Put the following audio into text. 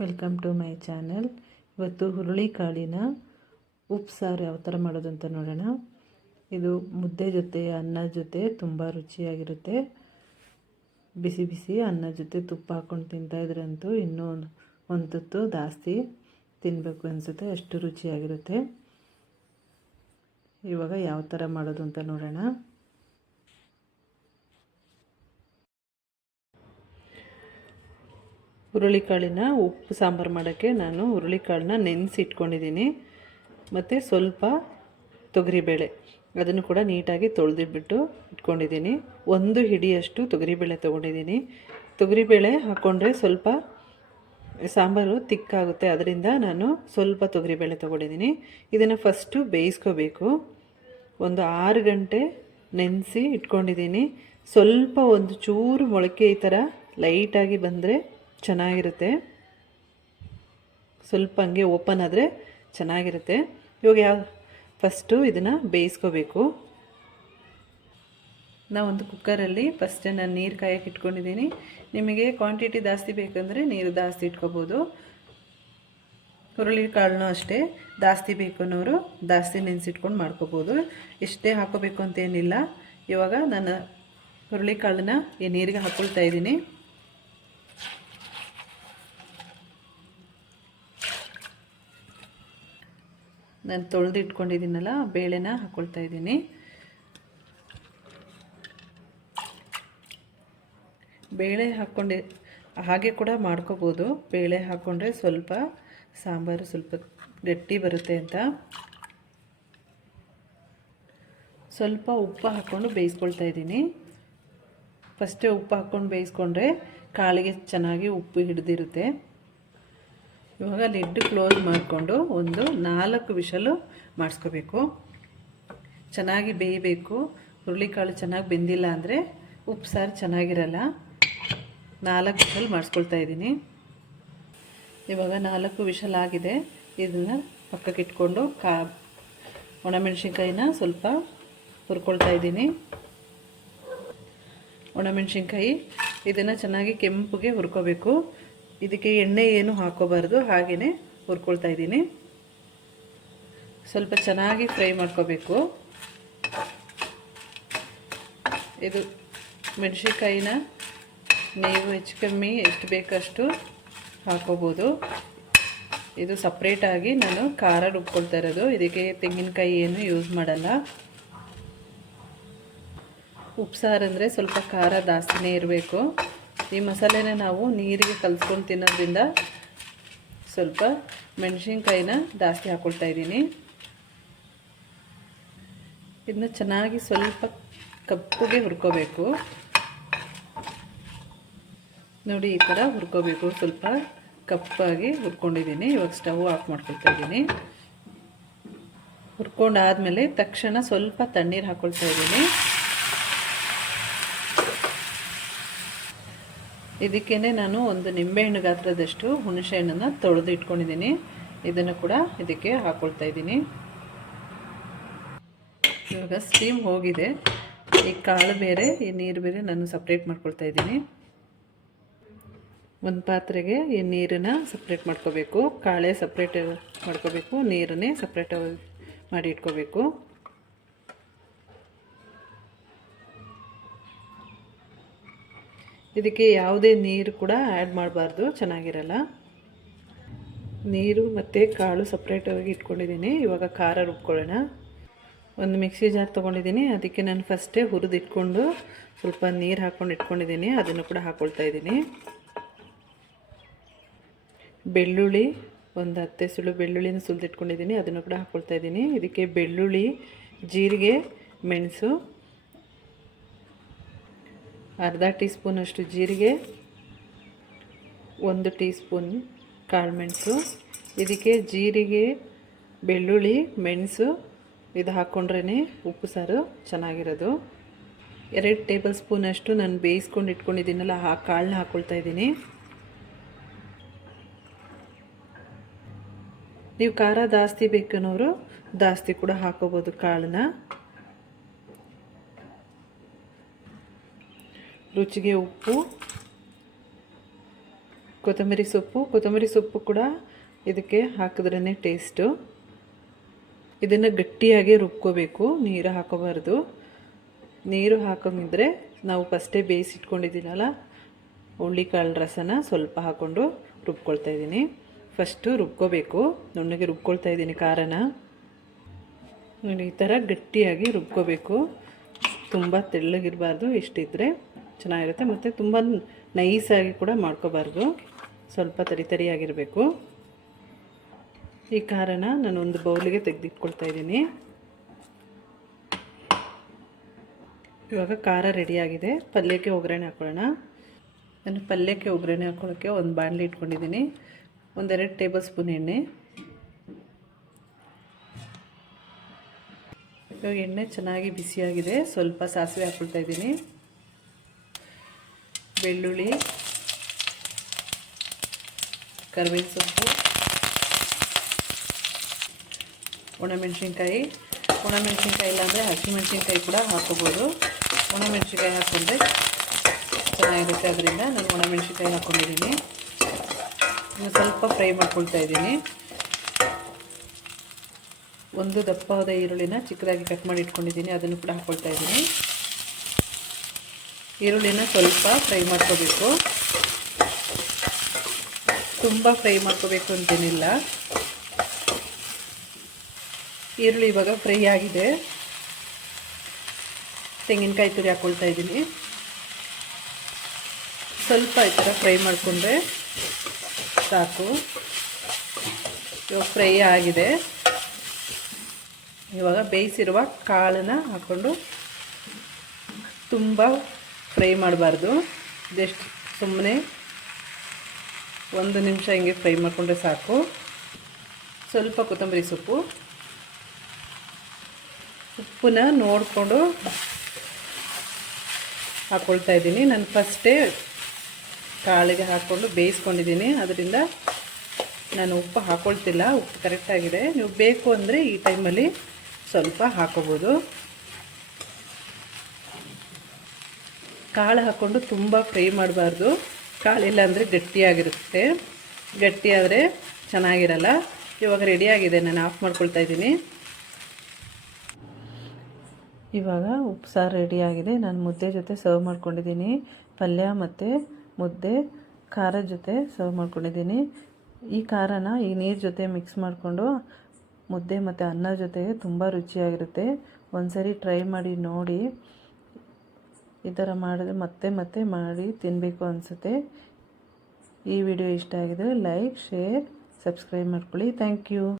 Welcome to my channel ಇವತ್ತು ಹುರುಳಿಕಾಳಿನ ಉಪ್ಪು ಸಾರು ಯಾವ ಥರ ಮಾಡೋದು ಅಂತ ನೋಡೋಣ. ಇದು ಮುದ್ದೆ ಜೊತೆ, ಅನ್ನ ಜೊತೆ ತುಂಬ ರುಚಿಯಾಗಿರುತ್ತೆ. ಬಿಸಿ ಬಿಸಿ ಅನ್ನ ಜೊತೆ ತುಪ್ಪ ಹಾಕ್ಕೊಂಡು ತಿಂತಾಯಿದ್ರಂತೂ ಇನ್ನೂ ಒಂದು ತುತ್ತು ಜಾಸ್ತಿ ತಿನ್ನಬೇಕು ಅನಿಸುತ್ತೆ, ಅಷ್ಟು ರುಚಿಯಾಗಿರುತ್ತೆ. ಇವಾಗ ಯಾವ ಥರ ಮಾಡೋದು ಅಂತ ನೋಡೋಣ. ಹುರುಳಿಕಾಳಿನ ಉಪ್ಪು ಸಾಂಬಾರು ಮಾಡೋಕ್ಕೆ ನಾನು ಹುರುಳಿಕಾಳನ್ನ ನೆನೆಸಿ ಇಟ್ಕೊಂಡಿದ್ದೀನಿ ಮತ್ತು ಸ್ವಲ್ಪ ತೊಗರಿಬೇಳೆ, ಅದನ್ನು ಕೂಡ ನೀಟಾಗಿ ತೊಳೆದಿಟ್ಬಿಟ್ಟು ಇಟ್ಕೊಂಡಿದ್ದೀನಿ. ಒಂದು ಹಿಡಿಯಷ್ಟು ತೊಗರಿಬೇಳೆ ತೊಗೊಂಡಿದ್ದೀನಿ. ತೊಗರಿಬೇಳೆ ಹಾಕ್ಕೊಂಡ್ರೆ ಸ್ವಲ್ಪ ಸಾಂಬಾರು ತಿಕ್ಕಾಗುತ್ತೆ. ಅದರಿಂದ ನಾನು ಸ್ವಲ್ಪ ತೊಗರಿಬೇಳೆ ತೊಗೊಂಡಿದ್ದೀನಿ. ಇದನ್ನು ಫಸ್ಟು ಬೇಯಿಸ್ಕೋಬೇಕು. ಒಂದು ಆರು ಗಂಟೆ ನೆನೆಸಿ ಇಟ್ಕೊಂಡಿದ್ದೀನಿ. ಸ್ವಲ್ಪ ಒಂದು ಚೂರು ಮೊಳಕೆ ಈ ಥರ ಲೈಟಾಗಿ ಬಂದರೆ ಚೆನ್ನಾಗಿರುತ್ತೆ. ಸ್ವಲ್ಪ ಹಂಗೆ ಓಪನ್ ಆದರೆ ಚೆನ್ನಾಗಿರುತ್ತೆ. ಇವಾಗ ಯಾವ ಫಸ್ಟು ಇದನ್ನು ಬೇಯಿಸ್ಕೋಬೇಕು. ನಾವೊಂದು ಕುಕ್ಕರಲ್ಲಿ ಫಸ್ಟೇ ನಾನು ನೀರು ಕಾಯಕ್ಕೆ ಇಟ್ಕೊಂಡಿದ್ದೀನಿ. ನಿಮಗೆ ಕ್ವಾಂಟಿಟಿ ಜಾಸ್ತಿ ಬೇಕಂದರೆ ನೀರು ಜಾಸ್ತಿ ಇಟ್ಕೋಬೋದು. ಹುರುಳಿ ಕಾಳನ್ನೂ ಅಷ್ಟೇ ಜಾಸ್ತಿ ಬೇಕು ಅನ್ನೋರು ಜಾಸ್ತಿ ನೆನೆಸಿಟ್ಕೊಂಡು ಮಾಡ್ಕೋಬೋದು. ಎಷ್ಟೇ ಹಾಕೋಬೇಕು ಅಂತೇನಿಲ್ಲ ಇವಾಗ ನಾನು ಹುರುಳಿ ಕಾಳನ್ನ ಈ ನೀರಿಗೆ ಹಾಕ್ಕೊಳ್ತಾ ಇದ್ದೀನಿ. ನಾನು ತೊಳೆದಿಟ್ಕೊಂಡಿದ್ದೀನಲ್ಲ ಬೇಳೆನ ಹಾಕ್ಕೊಳ್ತಾ ಇದ್ದೀನಿ. ಬೇಳೆ ಹಾಕ್ಕೊಂಡೆ, ಹಾಗೆ ಕೂಡ ಮಾಡ್ಕೋಬೋದು. ಬೇಳೆ ಹಾಕ್ಕೊಂಡ್ರೆ ಸ್ವಲ್ಪ ಸಾಂಬಾರು ಸ್ವಲ್ಪ ಗಟ್ಟಿ ಬರುತ್ತೆ ಅಂತ. ಸ್ವಲ್ಪ ಉಪ್ಪು ಹಾಕ್ಕೊಂಡು ಬೇಯಿಸ್ಕೊಳ್ತಾ ಇದ್ದೀನಿ. ಫಸ್ಟೇ ಉಪ್ಪು ಹಾಕ್ಕೊಂಡು ಬೇಯಿಸ್ಕೊಂಡ್ರೆ ಕಾಳಿಗೆ ಚೆನ್ನಾಗಿ ಉಪ್ಪು ಹಿಡಿದಿರುತ್ತೆ. ಇವಾಗ ಲಿಡ್ ಕ್ಲೋಸ್ ಮಾಡಿಕೊಂಡು ಒಂದು ನಾಲ್ಕು ವಿಷಲು ಮಾಡಿಸ್ಕೋಬೇಕು. ಚೆನ್ನಾಗಿ ಬೇಯಬೇಕು. ಹುರುಳಿಕಾಳು ಚೆನ್ನಾಗಿ ಬೆಂದಿಲ್ಲ ಅಂದರೆ ಉಪ್ಪು ಸಾರು ಚೆನ್ನಾಗಿರಲ್ಲ. ನಾಲ್ಕು ವಿಷಲ್ ಮಾಡಿಸ್ಕೊಳ್ತಾ ಇದ್ದೀನಿ. ಇವಾಗ ನಾಲ್ಕು ವಿಷಲ್ ಆಗಿದೆ. ಇದನ್ನು ಪಕ್ಕಕ್ಕೆ ಇಟ್ಕೊಂಡು ಕಾ ಒಣಮೆಣ್ಸಿನ್ಕಾಯಿನ ಸ್ವಲ್ಪ ಹುರ್ಕೊಳ್ತಾ ಇದ್ದೀನಿ. ಒಣಮೆಣ್ಸಿನ್ಕಾಯಿ ಇದನ್ನು ಚೆನ್ನಾಗಿ ಕೆಂಪುಗೆ ಹುರ್ಕೋಬೇಕು. ಇದಕ್ಕೆ ಎಣ್ಣೆ ಏನು ಹಾಕೋಬಾರ್ದು ಹಾಗೆಯೇ ಹುರ್ಕೊಳ್ತಾ ಇದ್ದೀನಿ. ಸ್ವಲ್ಪ ಚೆನ್ನಾಗಿ ಫ್ರೈ ಮಾಡ್ಕೋಬೇಕು. ಇದು ಮೆಣಸಿನ್ಕಾಯಿನ ನೀವು ಹೆಚ್ಚು ಕಮ್ಮಿ ಎಷ್ಟು ಬೇಕಷ್ಟು ಹಾಕೋಬೋದು. ಇದು ಸಪ್ರೇಟಾಗಿ ನಾನು ಖಾರ ರುಬ್ಕೊಳ್ತಾ ಇರೋದು. ಇದಕ್ಕೆ ತೆಂಗಿನಕಾಯಿ ಏನು ಯೂಸ್ ಮಾಡಲ್ಲ. ಉಪ್ಸಾರು ಅಂದರೆ ಸ್ವಲ್ಪ ಖಾರ ಜಾಸ್ತಿನೇ ಇರಬೇಕು. ಈ ಮಸಾಲೆನ ನಾವು ನೀರಿಗೆ ಕಲಿಸ್ಕೊಂಡು ತಿನ್ನೋದ್ರಿಂದ ಸ್ವಲ್ಪ ಮೆಣಸಿನ್ಕಾಯಿನ ಜಾಸ್ತಿ ಹಾಕ್ಕೊಳ್ತಾ ಇದ್ದೀನಿ. ಇದನ್ನ ಚೆನ್ನಾಗಿ ಸ್ವಲ್ಪ ಕಪ್ಪುಗೆ ಹುರ್ಕೋಬೇಕು. ನೋಡಿ, ಈ ಥರ ಹುರ್ಕೋಬೇಕು. ಸ್ವಲ್ಪ ಕಪ್ಪಾಗಿ ಹುರ್ಕೊಂಡಿದ್ದೀನಿ. ಇವಾಗ ಸ್ಟವ್ ಆಫ್ ಮಾಡ್ಕೊಳ್ತಾ ಇದ್ದೀನಿ. ಹುರ್ಕೊಂಡಾದಮೇಲೆ ತಕ್ಷಣ ಸ್ವಲ್ಪ ತಣ್ಣೀರು ಹಾಕ್ಕೊಳ್ತಾ ಇದ್ದೀನಿ. ಇದಕ್ಕೇ ನಾನು ಒಂದು ನಿಂಬೆಹಣ್ಣು ಗಾತ್ರದಷ್ಟು ಹುಣಸೆಹಣ್ಣನ್ನು ತೊಳೆದು ಇಟ್ಕೊಂಡಿದ್ದೀನಿ ಇದನ್ನು ಕೂಡ ಇದಕ್ಕೆ ಹಾಕ್ಕೊಳ್ತಾ ಇದ್ದೀನಿ. ಇವಾಗ ಸ್ಟೀಮ್ ಹೋಗಿದೆ. ಈ ಕಾಳು ಬೇರೆ, ಈ ನೀರು ಬೇರೆ ನಾನು ಸಪ್ರೇಟ್ ಮಾಡ್ಕೊಳ್ತಾ ಇದ್ದೀನಿ. ಒಂದು ಪಾತ್ರೆಗೆ ಈ ನೀರನ್ನು ಸಪ್ರೇಟ್ ಮಾಡ್ಕೋಬೇಕು. ಕಾಳೆ ಸಪ್ರೇಟ್ ಮಾಡ್ಕೋಬೇಕು, ನೀರನ್ನೇ ಸಪ್ರೇಟ್ ಮಾಡಿ ಇಟ್ಕೋಬೇಕು. ಇದಕ್ಕೆ ಯಾವುದೇ ನೀರು ಕೂಡ ಆ್ಯಡ್ ಮಾಡಬಾರ್ದು, ಚೆನ್ನಾಗಿರಲ್ಲ. ನೀರು ಮತ್ತು ಕಾಳು ಸಪ್ರೇಟಾಗಿ ಇಟ್ಕೊಂಡಿದ್ದೀನಿ. ಇವಾಗ ಖಾರ ರುಬ್ಕೊಳ್ಳೋಣ. ಒಂದು ಮಿಕ್ಸಿ ಜಾರ್ ತೊಗೊಂಡಿದ್ದೀನಿ. ಅದಕ್ಕೆ ನಾನು ಫಸ್ಟೇ ಹುರಿದು ಇಟ್ಕೊಂಡು ಸ್ವಲ್ಪ ನೀರು ಹಾಕ್ಕೊಂಡು ಇಟ್ಕೊಂಡಿದ್ದೀನಿ. ಅದನ್ನು ಕೂಡ ಹಾಕ್ಕೊಳ್ತಾ ಇದ್ದೀನಿ. ಬೆಳ್ಳುಳ್ಳಿ, ಒಂದು ಹತ್ತೆ ಸುಳು ಬೆಳ್ಳುಳ್ಳಿನ ಸುಲಿದಿಟ್ಕೊಂಡಿದ್ದೀನಿ ಅದನ್ನು ಕೂಡ ಹಾಕ್ಕೊಳ್ತಾ ಇದ್ದೀನಿ. ಇದಕ್ಕೆ ಬೆಳ್ಳುಳ್ಳಿ, ಜೀರಿಗೆ, ಮೆಣಸು ಅರ್ಧ ಟೀ ಸ್ಪೂನಷ್ಟು ಜೀರಿಗೆ, ಒಂದು ಟೀ ಸ್ಪೂನ್ ಕಾಳುಮೆಣಸು ಇದಕ್ಕೆ ಜೀರಿಗೆ, ಬೆಳ್ಳುಳ್ಳಿ, ಮೆಣಸು ಇದು ಹಾಕ್ಕೊಂಡ್ರೇ ಉಪ್ಪು ಸಾರು ಚೆನ್ನಾಗಿರೋದು. ಎರಡು ಟೇಬಲ್ ಸ್ಪೂನಷ್ಟು ನಾನು ಬೇಯಿಸ್ಕೊಂಡು ಇಟ್ಕೊಂಡಿದ್ದೀನಲ್ಲ, ಆ ಕಾಳನ್ನ ಹಾಕ್ಕೊಳ್ತಾ ಇದ್ದೀನಿ. ನೀವು ಖಾರ ಜಾಸ್ತಿ ಬೇಕನ್ನೋರು ಜಾಸ್ತಿ ಕೂಡ ಹಾಕೋಬೋದು ಕಾಳನ್ನ. ರುಚಿಗೆ ಉಪ್ಪು, ಕೊತ್ತಂಬರಿ ಸೊಪ್ಪು ಕೊತ್ತಂಬರಿ ಸೊಪ್ಪು ಕೂಡ ಇದಕ್ಕೆ ಹಾಕಿದ್ರೇ ಟೇಸ್ಟು ಇದನ್ನು ಗಟ್ಟಿಯಾಗಿ ರುಬ್ಕೋಬೇಕು, ನೀರು ಹಾಕೋಬಾರ್ದು. ನೀರು ಹಾಕೊಂಡಿದ್ರೆ ನಾವು ಫಸ್ಟೇ ಬೇಯಿಸಿಟ್ಕೊಂಡಿದ್ದೀನಲ್ಲ ಹುಳ್ಳಿಕಾಳು ರಸನ ಸ್ವಲ್ಪ ಹಾಕ್ಕೊಂಡು ರುಬ್ಕೊಳ್ತಾ ಇದ್ದೀನಿ. ಫಸ್ಟು ರುಬ್ಕೋಬೇಕು. ನುಣ್ಣಗೆ ರುಬ್ಕೊಳ್ತಾ ಇದ್ದೀನಿ ಖಾರನ. ನೋಡಿ, ಈ ಥರ ಗಟ್ಟಿಯಾಗಿ ರುಬ್ಕೋಬೇಕು. ತುಂಬ ತೆಳ್ಳಗಿರಬಾರ್ದು, ಇಷ್ಟಿದ್ರೆ. ಚೆನ್ನಾಗಿರುತ್ತೆ ಮತ್ತು ತುಂಬ ನೈಸಾಗಿ ಕೂಡ ಮಾಡ್ಕೋಬಾರ್ದು. ಸ್ವಲ್ಪ ತರಿ ತರಿಯಾಗಿರಬೇಕು. ಈ ಖಾರನ ನಾನು ಒಂದು ಬೌಲಿಗೆ ತೆಗೆದಿಟ್ಕೊಳ್ತಾ ಇದ್ದೀನಿ. ಇವಾಗ ಖಾರ ರೆಡಿಯಾಗಿದೆ ಪಲ್ಯಕ್ಕೆ ಒಗ್ಗರಣೆ ಹಾಕೊಳ್ಳೋಣ. ನಾನು ಪಲ್ಯಕ್ಕೆ ಒಗ್ಗರಣೆ ಹಾಕೊಳ್ಳೋಕ್ಕೆ ಒಂದು ಬಾಣಲಿ ಇಟ್ಕೊಂಡಿದ್ದೀನಿ. ಒಂದೆರಡು ಟೇಬಲ್ ಸ್ಪೂನ್ ಎಣ್ಣೆ. ಇವಾಗ ಎಣ್ಣೆ ಚೆನ್ನಾಗಿ ಬಿಸಿಯಾಗಿದೆ. ಸ್ವಲ್ಪ ಸಾಸಿವೆ ಹಾಕ್ಕೊಳ್ತಾ ಇದ್ದೀನಿ. ಬೆಳ್ಳುಳ್ಳಿ ಕರ್ಬೇವಿನ ಸೊಪ್ಪು ಒಣಮೆಣಸಿನ್ಕಾಯಿ. ಒಣಮೆಣಸಿನ್ಕಾಯಿ ಇಲ್ಲಾಂದರೆ ಹಸಿಮೆಣಸಿನ್ಕಾಯಿ ಕೂಡ ಹಾಕೋಬೋದು. ಒಣಮೆಣಸಿನ್ಕಾಯಿ ಹಾಕ್ಕೊಂಡ್ರೆ ಚೆನ್ನಾಗಿರುತ್ತೆ. ಅದರಿಂದ ನಾನು ಒಣಮೆಣಸಿನ್ಕಾಯಿ ಹಾಕ್ಕೊಂಡಿದ್ದೀನಿ ಇನ್ನು ಸ್ವಲ್ಪ ಫ್ರೈ ಮಾಡ್ಕೊಳ್ತಾ ಇದ್ದೀನಿ. ಒಂದು ದಪ್ಪವಾದ ಈರುಳ್ಳಿನ ಚಿಕ್ಕದಾಗಿ ಕಟ್ ಮಾಡಿ ಇಟ್ಕೊಂಡಿದ್ದೀನಿ. ಅದನ್ನು ಕೂಡ ಹಾಕ್ಕೊಳ್ತಾ ಇದ್ದೀನಿ. ಈರುಳ್ಳಿನ ಸ್ವಲ್ಪ ಫ್ರೈ ಮಾಡ್ಕೋಬೇಕು. ತುಂಬ ಫ್ರೈ ಮಾಡ್ಕೋಬೇಕು ಅಂತೇನಿಲ್ಲ. ಈರುಳ್ಳಿ ಇವಾಗ ಫ್ರೈ ಆಗಿದೆ. ತೆಂಗಿನಕಾಯಿ ತುರಿ ಹಾಕ್ಕೊಳ್ತಾ ಇದ್ದೀನಿ. ಸ್ವಲ್ಪ ಈ ಥರ ಫ್ರೈ ಮಾಡಿಕೊಂಡ್ರೆ ಸಾಕು. ಇವಾಗ ಫ್ರೈ ಆಗಿದೆ. ಇವಾಗ ಬೇಯಿಸಿರುವ ಕಾಳನ್ನು ಹಾಕ್ಕೊಂಡು ತುಂಬ ಫ್ರೈ ಮಾಡಬಾರ್ದು. ಜಸ್ಟ್ ಸುಮ್ಮನೆ ಒಂದು ನಿಮಿಷ ಹಿಂಗೆ ಫ್ರೈ ಮಾಡಿಕೊಂಡ್ರೆ ಸಾಕು. ಸ್ವಲ್ಪ ಕೊತ್ತಂಬರಿ ಸೊಪ್ಪು. ಉಪ್ಪನ್ನ ನೋಡಿಕೊಂಡು ಹಾಕ್ಕೊಳ್ತಾ ಇದ್ದೀನಿ. ನಾನು ಫಸ್ಟೇ ಕಾಳಿಗೆ ಹಾಕ್ಕೊಂಡು ಬೇಯಿಸ್ಕೊಂಡಿದ್ದೀನಿ. ಅದರಿಂದ ನಾನು ಉಪ್ಪು ಹಾಕ್ಕೊಳ್ತಿಲ್ಲ ಉಪ್ಪು ಕರೆಕ್ಟಾಗಿದೆ. ನೀವು ಬೇಕು ಅಂದರೆ ಈ ಟೈಮಲ್ಲಿ ಸ್ವಲ್ಪ ಹಾಕೋಬೋದು. ಕಾಳು ಹಾಕ್ಕೊಂಡು ತುಂಬ ಫ್ರೈ ಮಾಡಬಾರ್ದು. ಕಾಳಿಲ್ಲ ಅಂದರೆ ಗಟ್ಟಿಯಾಗಿರುತ್ತೆ. ಗಟ್ಟಿಯಾದರೆ ಚೆನ್ನಾಗಿರಲ್ಲ. ಇವಾಗ ರೆಡಿಯಾಗಿದೆ ನಾನು ಆಫ್ ಮಾಡ್ಕೊಳ್ತಾ ಇದ್ದೀನಿ. ಇವಾಗ ಉಪ್ಸಾರು ಸಾರು ರೆಡಿಯಾಗಿದೆ ನಾನು ಮುದ್ದೆ ಜೊತೆ ಸರ್ವ್ ಮಾಡ್ಕೊಂಡಿದ್ದೀನಿ. ಪಲ್ಯ ಮತ್ತು ಮುದ್ದೆ ಖಾರದ ಜೊತೆ ಸರ್ವ್ ಮಾಡ್ಕೊಂಡಿದ್ದೀನಿ. ಈ ಖಾರನ ಈ ನೀರು ಜೊತೆ ಮಿಕ್ಸ್ ಮಾಡಿಕೊಂಡು ಮುದ್ದೆ ಮತ್ತು ಅನ್ನ ಜೊತೆಗೆ ತುಂಬ ರುಚಿಯಾಗಿರುತ್ತೆ. ಒಂದು ಸರಿ ಟ್ರೈ ಮಾಡಿ ನೋಡಿ. ಈ ಥರ ಮಾಡಿದ್ರೆ ಮತ್ತೆ ಮತ್ತೆ ಮಾಡಿ ತಿನ್ನಬೇಕು ಅನಿಸುತ್ತೆ. ಈ ವಿಡಿಯೋ ಇಷ್ಟ ಆಗಿದರೆ ಲೈಕ್, ಶೇರ್, ಸಬ್ಸ್ಕ್ರೈಬ್ ಮಾಡ್ಕೊಳ್ಳಿ. Thank you.